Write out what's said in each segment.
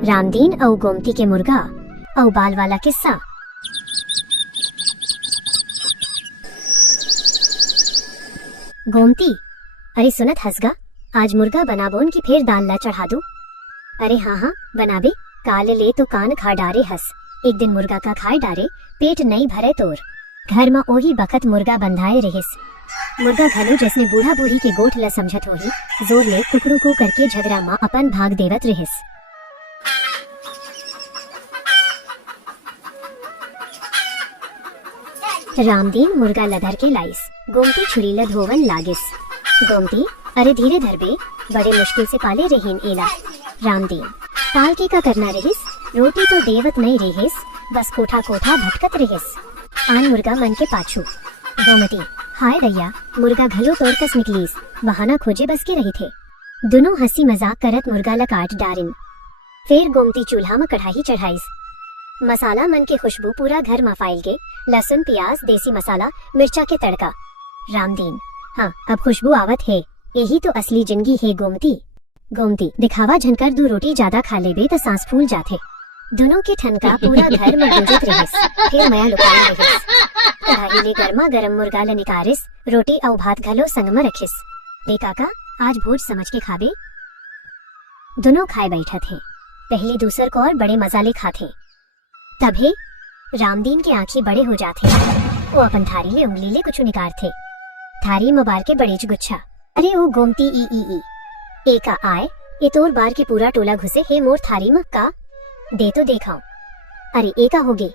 रामदीन और गोमती के मुर्गा और बाल वाला किस्सा। गोमती, अरे सुनत हसगा, आज मुर्गा बनाबोन की फिर दाल ला चढ़ा दू। अरे हाँ बनाबे, काल ले तो कान खा डारे हस। एक दिन मुर्गा का खाए डारे, पेट नहीं भरे तोर। घर में ओही बखत मुर्गा बंधाए रहिस। मुर्गा घलो जिसने बूढ़ा बूढ़ी के गोठ ला समझत होही, जोर ले कुकड़ू को करके झगड़ा माँ अपन भाग देवत रहिस। रामदीन मुर्गा लधर के लाइस, गोमती छुरी ला धोवन लागिस। गोमती, अरे धीरे धर बे, बड़े मुश्किल से पाले रहीन एला। रामदीन, पाल के का करना रहिस, रोटी तो देवत नहीं रहिस, बस कोठा कोठा भटकत रहिस। आन मुर्गा मन के पाछू। गोमती, हाय दैया, मुर्गा घलो तोड़ कस निकलीस, बहाना खोजे बस के रही थे। दोनों हंसी मजाक करत मुर्गा ला काट डारिन। फिर गोमती चूल्हा में कढ़ाई चढ़ाईस। मसाला मन के खुशबू पूरा घर में फैल गए। लहसुन प्याज देसी मसाला मिर्चा के तड़का। रामदीन, हाँ अब खुशबू आवत है, यही तो असली जिंदगी है गोमती। गोमती, दिखावा झनकर दो रोटी ज्यादा खा लेबे तो सांस फूल जाते। दोनों के ठनका पूरा घर में गूंजत रहिस। फिर मया लुकाई रहिस। कढ़ाई ले गर्मा गरम मुर्गा ला निकारिस, रोटी और भात घलो संग में रखिस। दे काका, आज भोज समझ के खाबे। दोनों खाए बैठा थे। पहले दूसर को और बड़े मसाले खाते। तभी रामदीन के आंखें बड़े हो जाते। वो अपन थारी ले उंगली ले कुछ निकारते। थारी में बार के बड़ेज गुच्छा। अरे ओ गोमती ई एका आए, ये तोर बार के पूरा टोला घुसे हे मोर थारी में का दे तो देखाऊं। अरे एका होगे।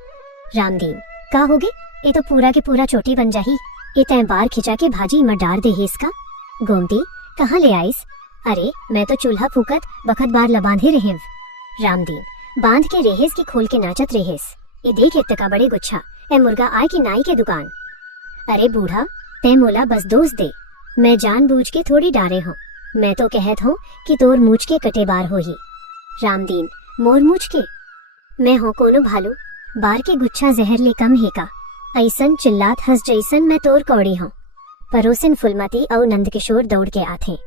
रामदीन, का होगे, ये तो पूरा के पूरा चोटी बन जाही। ये तय बार खिंचा के भाजी में डार दे है इसका। गोमती, कहाँ ले आईस? अरे मैं तो चूल्हा फूकत बखत बार लबांधे रहेव। रामदीन, बांध के रेहेस की खोल के नाचत रेहेस। ये देख एक तका बड़े गुच्छा, ए मुर्गा आए की नाई के दुकान। अरे बूढ़ा, तय मोला बस दोस्त दे, मैं जानबूझ के थोड़ी डारे हूँ। मैं तो कहत हूँ कि तोर मूछ के कटे बार हो ही। रामदीन, मोर मूछ के? मैं हो कोनो भालू, बार के गुच्छा जहर ले कम है का। ऐसन चिल्लात हंस जैसन मैं तोर कौड़ी हूँ। परोसिन फुलमती और नंदकिशोर दौड़ के आते।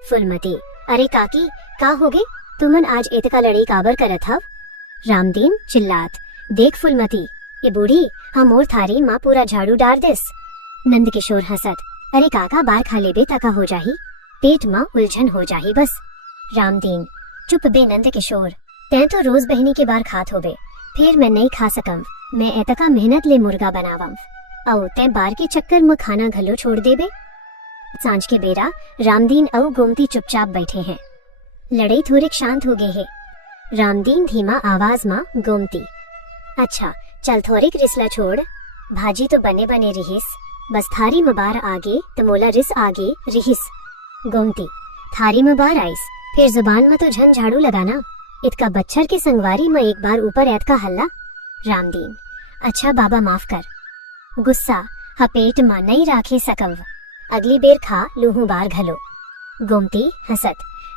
फुलमती, अरे काकी, का होगे, तुमन आज एतका लड़ाई काबर करत हव? रामदीन चिल्लात, देख फुलमती, ये बूढ़ी हम मोर थारी माँ पूरा झाड़ू डार दिस। नंदकिशोर हंसत, अरे काका बार खा लेबे तका हो जाही, पेट माँ उलझन हो जाही बस। रामदीन, चुप बे नंदकिशोर, तैं तो रोज बहनी के बार खात होबे, फिर मैं नहीं खा सकम। मैं एतका मेहनत ले मुर्गा बनावम, औ तैं बार के चक्कर में खाना घलो छोड़ देबे। सांझ के बेरा रामदीन और गोमती चुपचाप बैठे हैं। लड़ाई थोड़ी शांत हो गई है। रामदीन धीमा आवाज में, गोमती, अच्छा चल थोड़िक रिसला छोड़, भाजी तो बने बने रहिस, बस थारी में बार आगे तो मोला रिस आगे रहिस। गोमती, थारी में बार आइस, फिर जुबान में तो झन झाड़ू लगाना। इतका बच्चर के संगवारी में एक बार ऊपर ऐत का हल्ला। रामदीन, अच्छा बाबा माफ कर, गुस्सा हा पेट में नहीं राखे सकव, अगली बेर खा लूहू बार घलो। गोमती हंसत,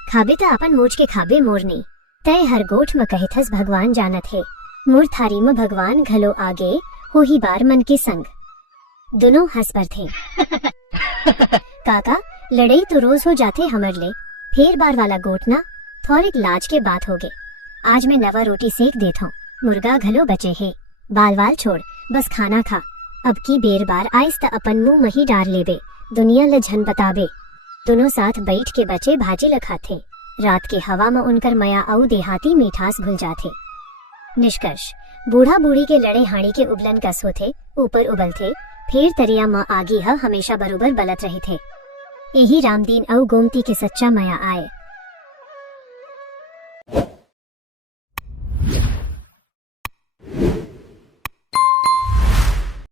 खाबे तो अपन मूछ के खाबे मोर नहीं, तय हर गोठ में कहथस भगवान जानत है, मोर थारी में भगवान घलो आगे हो ही बार मन के संग। दोनों हंस पर थे। काका, लड़ाई तो रोज हो जाते हमर ले, फिर बार वाला गोठना थोड़िक लाज के बात हो गए। आज मैं नवा रोटी सेक देता हूँ, मुर्गा घलो बचे है, बाल वाल छोड़, बस खाना खा। अब की बेर बार आइस त अपन मुंह मही डार लेबे, दुनिया ल झन बताबे। दोनों साथ बैठ के बचे भाजी ल खाते। रात के हवा में उनकर मया और देहाती मिठास घुल जाते। निष्कर्ष, बूढ़ा बूढ़ी के लड़े हाड़ी के उबलन कस होते, ऊपर उबलते, फिर तरिया माँ आगी ह हमेशा बरोबर बलत रहे थे। यही रामदीन और गोमती के सच्चा मया आए।